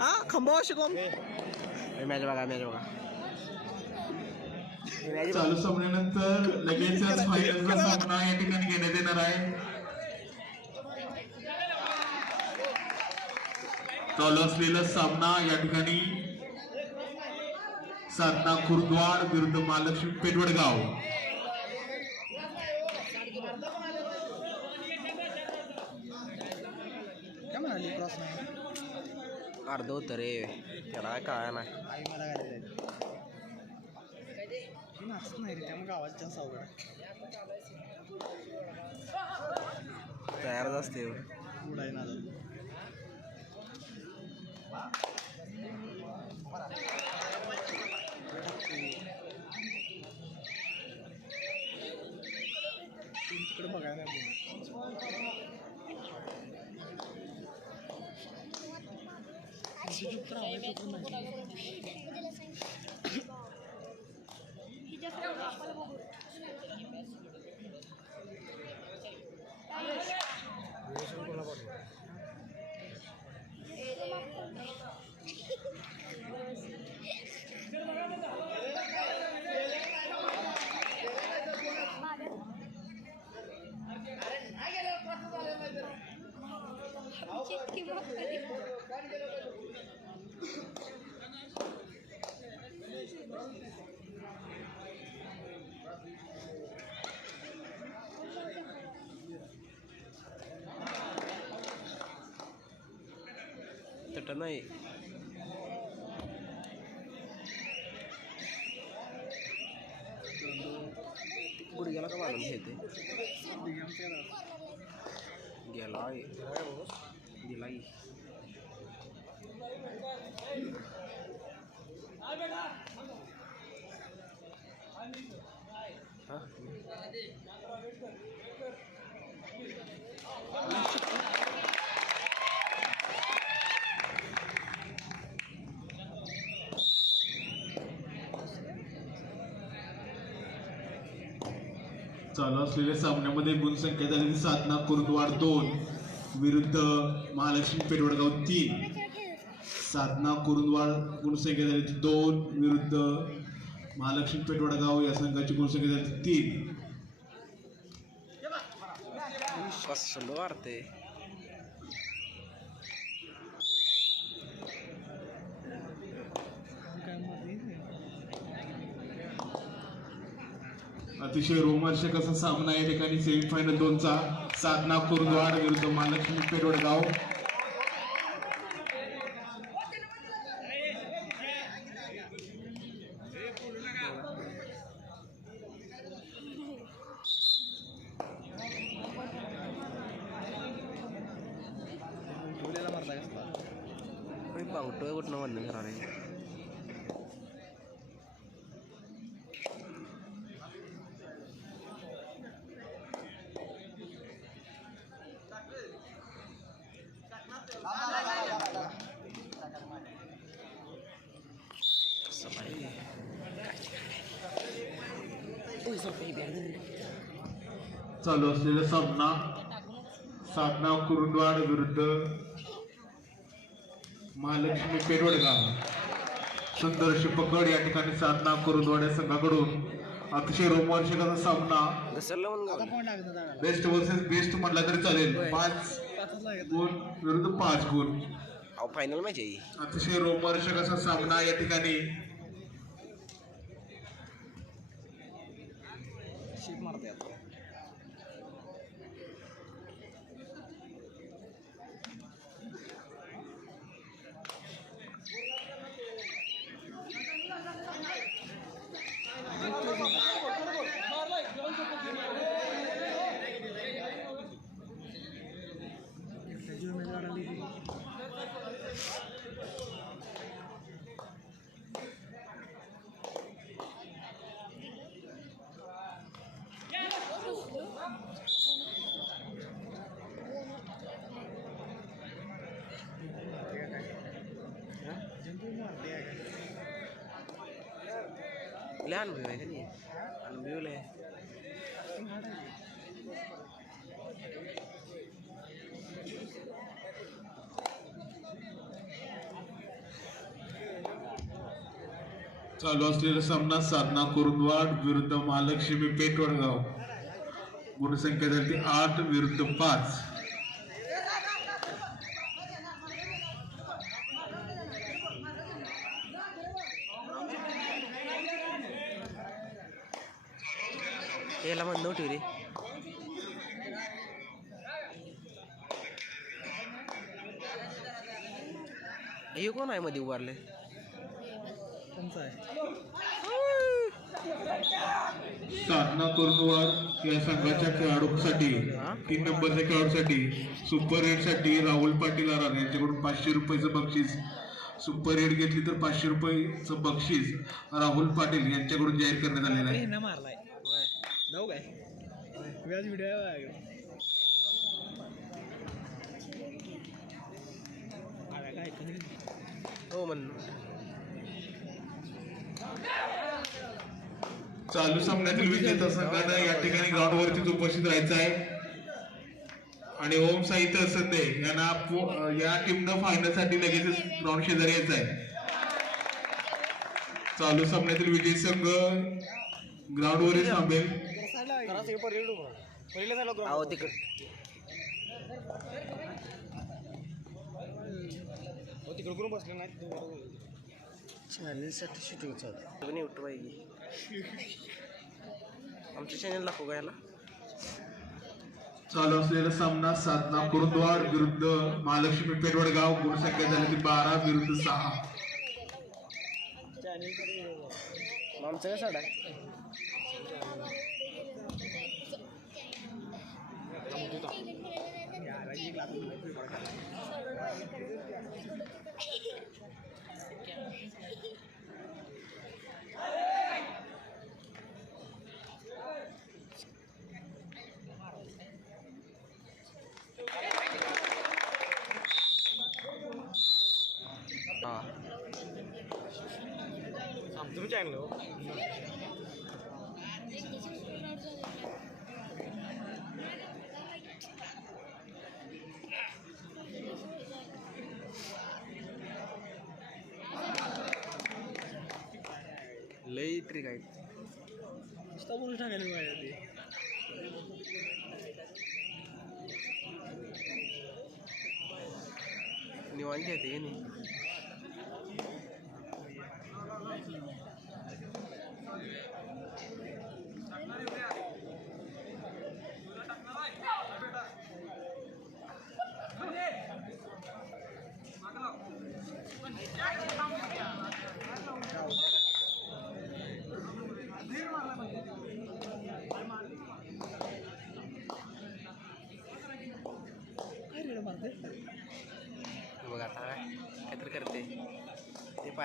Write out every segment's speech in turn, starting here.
हा खंबा शिकवम मॅच बघा मॅच बघा चालू सामन्यानंतर लगेचच फायनलचा सामना या ठिकाणी घेण्यात येणार आहे. चालू असलेला सामना या ठिकाणी. साधना खुर्दवाड विरुद्ध महालक्ष्मी पेटवडगाव. काय म्हणाली क्रॉस नाही अर्ध होतं रे. त्याला काय नाही आई मला काय बघायला नाही बोलत. चुप तर आवाज येतो नाही. तट नाही गुडघ्याला का बांधून घेते दिगंत काय राहत? गेला दिला की. हा? चालू असलेल्या सामन्यामध्ये गुणसंख्या झालेली साधना कुर्दवाड दोन. विरुद्ध महालक्ष्मी पेटवडगाव तीन. साधना कुरुंदवाड गुणसंख्या झाली दोन. विरुद्ध महालक्ष्मी पेटवडगाव या संघाची गुणसंख्या झाली तीन कसलं वाढते काय मध्ये अतिशय रोमांचक असा सामना या ठिकाणी सेमीफायनल दोनचा. साधना कुरुंदवाड विरुद्ध महालक्ष्मी पेरोडगाव. ठेवलेला कसला बावटोय कुठनं म्हणणं करा सामना साधना कुरुंदवाड विरुद्ध महालक्ष्मी पेरवडगाव सुंदर अशी पकड या ठिकाणी साधना कुरुंदवाड या संघाकडून. अतिशय रोमांचक असा सामना. बेस्ट वर्सेस बेस्ट म्हटला तरी चालेल. पाच गुण विरुद्ध पाच गुण. फायनल. अतिशय रोमांचक असा सामना या ठिकाणी शीट मारता येतो त्याची उमेदवार आली की जंतू मारते आहे काय लय अनुभव आहे का नाही अनुभव लय चालू असलेला सामना साधना कुरुंदवाड विरुद्ध महालक्ष्मी पेठवडगाव गुणसंख्या झाली ती आठ विरुद्ध पाच. याला मग नव्हती रे हे कोण आहे मध्ये उभारले कोणचा आहे. साधना कुरुंदवाड या संघाच्या खेळाडूसाठी तीन नंबरच्या खेळाडूसाठी सुपर एटसाठी राहुल पाटील आरार यांच्याकडून पाचशे रुपयाचं बक्षीस. सुपर एट घेतली तर पाचशे रुपयेचं बक्षीस राहुल पाटील यांच्याकडून जाहीर करण्यात आलेलं आहे. ना हो म्हण चालू सामन्यातील विजेता संघानं या ठिकाणी ग्राउंडवरतीच उपस्थित राहायचं आहे. आणि ओम साहित्य संदे यांना या टीमनं फायनलसाठी लगेचच ग्राउंड शेजारी यायचं आहे. चालू सामन्यातील विजयी संघ ग्राउंडवरच थांबेल. अहो तिकड. तिकडे करून बसले नाही चॅनलसाठी शूटिंग चालू आहे की आमच्या चॅनल दाखवू का याला चालू असलेला सामना साधना कुरुंदवाड विरुद्ध महालक्ष्मी पेठवडगाव गुणसंख्या झाली ती बारा विरुद्ध सहा आमचं काय साडा आहे हा तुम्ही चॅनल हो लई ट्रिक आहे नुसता बोलून टाकायला पाहिजे ते निवांत येते की नाही काय रेड मारते हे बघ आता काय काहीतरी करते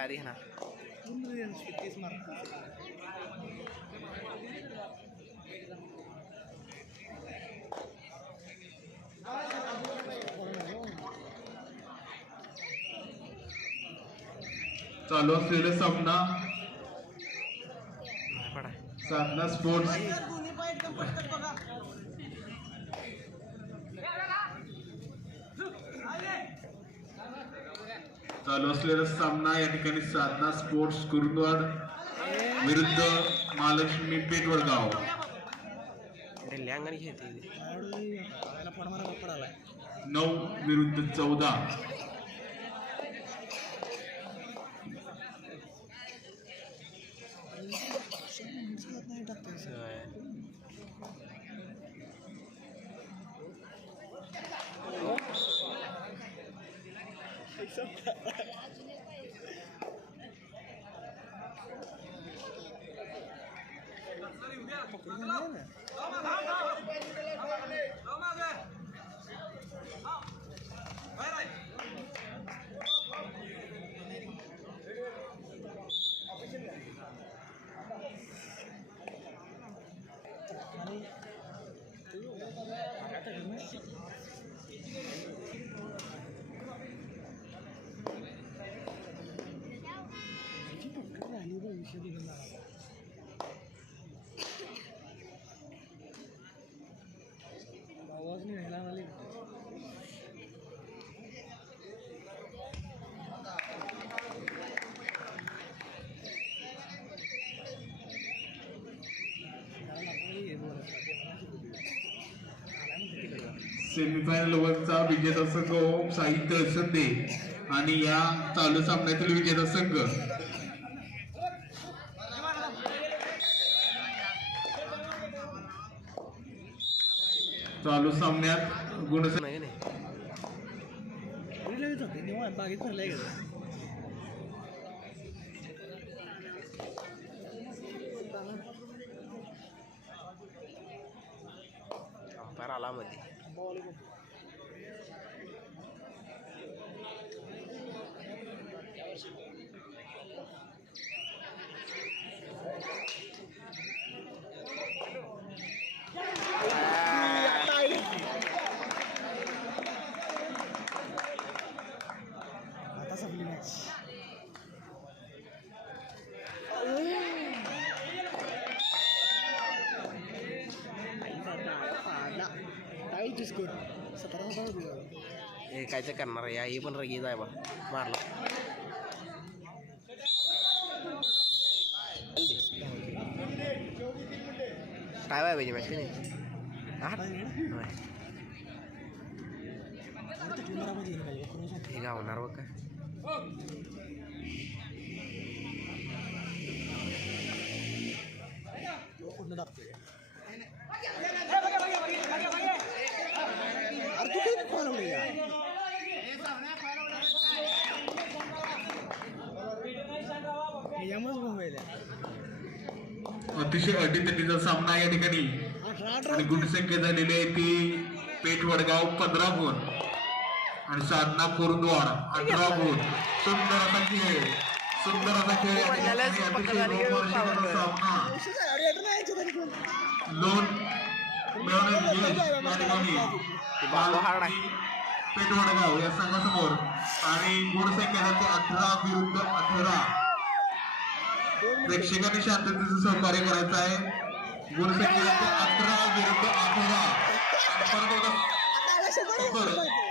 ते पायरी ना। तीस मार चालू असलेला सामना नाही पडा साधना स्पोर्ट्स असलेला सामना या ठिकाणी साधना स्पोर्ट्स कुरुंदवाड विरुद्ध महालक्ष्मी पडालाय नऊ विरुद्ध चौदा सेमीफायनल ओव्हरचा विजेता संघ ओम साहित्य संधे आणि या चालू सामन्यातील विजेता संघ चालू सामन्यात गुण नाही नाही. आला मध्ये. simbólico. A. स्कोर सतरा सतरा हे काय तर करणार या हे पण रगीच आहे बा मारला. काय व्हाय पाहिजे मॅच की नाही हे गावणार बघ काय. अतिशय अटीतटीचा सामना या ठिकाणी. आणि गुणसंख्या झालेली आहे ती पेठ वडगाव पंधरा गुण आणि साधना कोरद्वार अठरा गुण सुंदर असा खेळ. सुंदर असा खेळ या ठिकाणी. अतिशय रोमहर्षक सामना. लोन मिळवण्यात यश या ठिकाणी. पेठ वडगाव या संघासमोर. आणि गुणसंख्या झाली अठरा विरुद्ध अठरा. प्रेक्षकांनी शांततेचं सहकार्य करायचं आहे. गुणसंख्या झाली अठरा विरुद्ध अठरा. माहिती.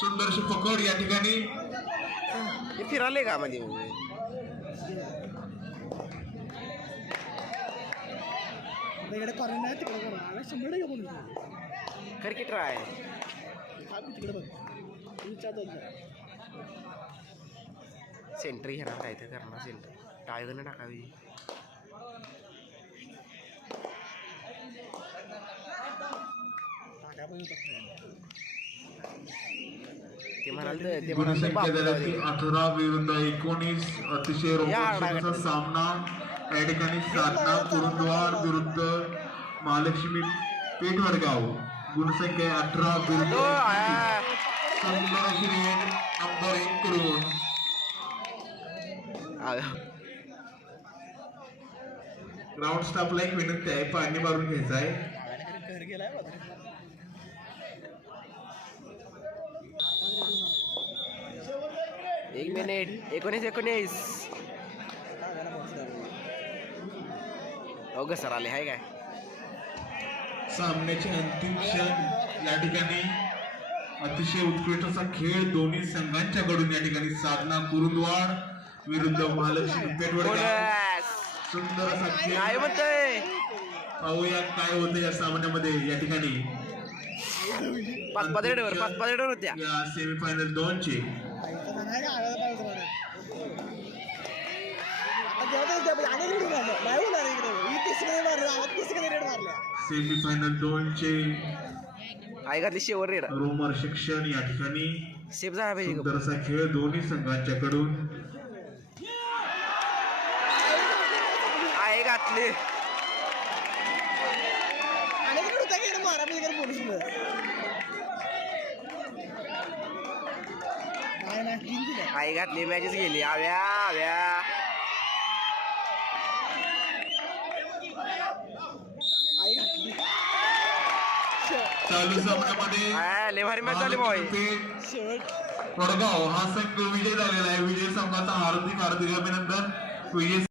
सुंदरशी पकड या ठिकाणी. हे फिराले का मध्ये आता इकडे कॉर्नर नाही तिकडे कॉर्नर आला शंभर टक्के कोण क्रिकेटर आहे. हा तिकडे बघ. तुमच्या सेंटर घेणार काय तर करणार सेंटर टाळगण टाकावी. ते म्हणाल ते अठरा विरुद्ध एकोणीस अतिशय रोमांचक सामना या ठिकाणी साधना विरुद्ध महालक्ष्मी पेठ वडगाव गुणसंख्या अठरा विरुद्ध नंबर एक करून. ग्राउंड स्टाफला एक विनंती आहे पाणी मारून घ्यायचं आहे. एक मिनिट एकोणीस एकोणीस. अहो घसर आले हाय काय सामन्याचे अंतिम क्षण या ठिकाणी अतिशय उत्कृष्ट असा खेळ दोन्ही संघांच्याकडून या ठिकाणी साधना कुरुंदवाड विरुद्ध महालक्ष्मी बोनस सुंदर असा काय म्हणतोय? पाहूया काय होतं या सामन्यामध्ये या ठिकाणी. पाच पाच रेडवर पाच पाच रेडवर होत्या. या सेमीफायनल दोन चे. सेमीफायनल दोन चे घातली शेवर रेड. रोमर शिक्षण या ठिकाणी. सेफ झाला पाहिजे सुंदर असा खेळ दोन्ही संघांच्याकडून. आई घातली आणि होता की मारा मी. आई घातली मॅचेस गेली. आव्या आव्या. आई घातली. शेवट. चालू सामन्यामध्ये हा, लय भारी मॅच झाली शेवट वडगाव हा संघ विजय झालेला आहे. विजय संघाचा हार्दिक हार्दिक अभिनंदन. विजय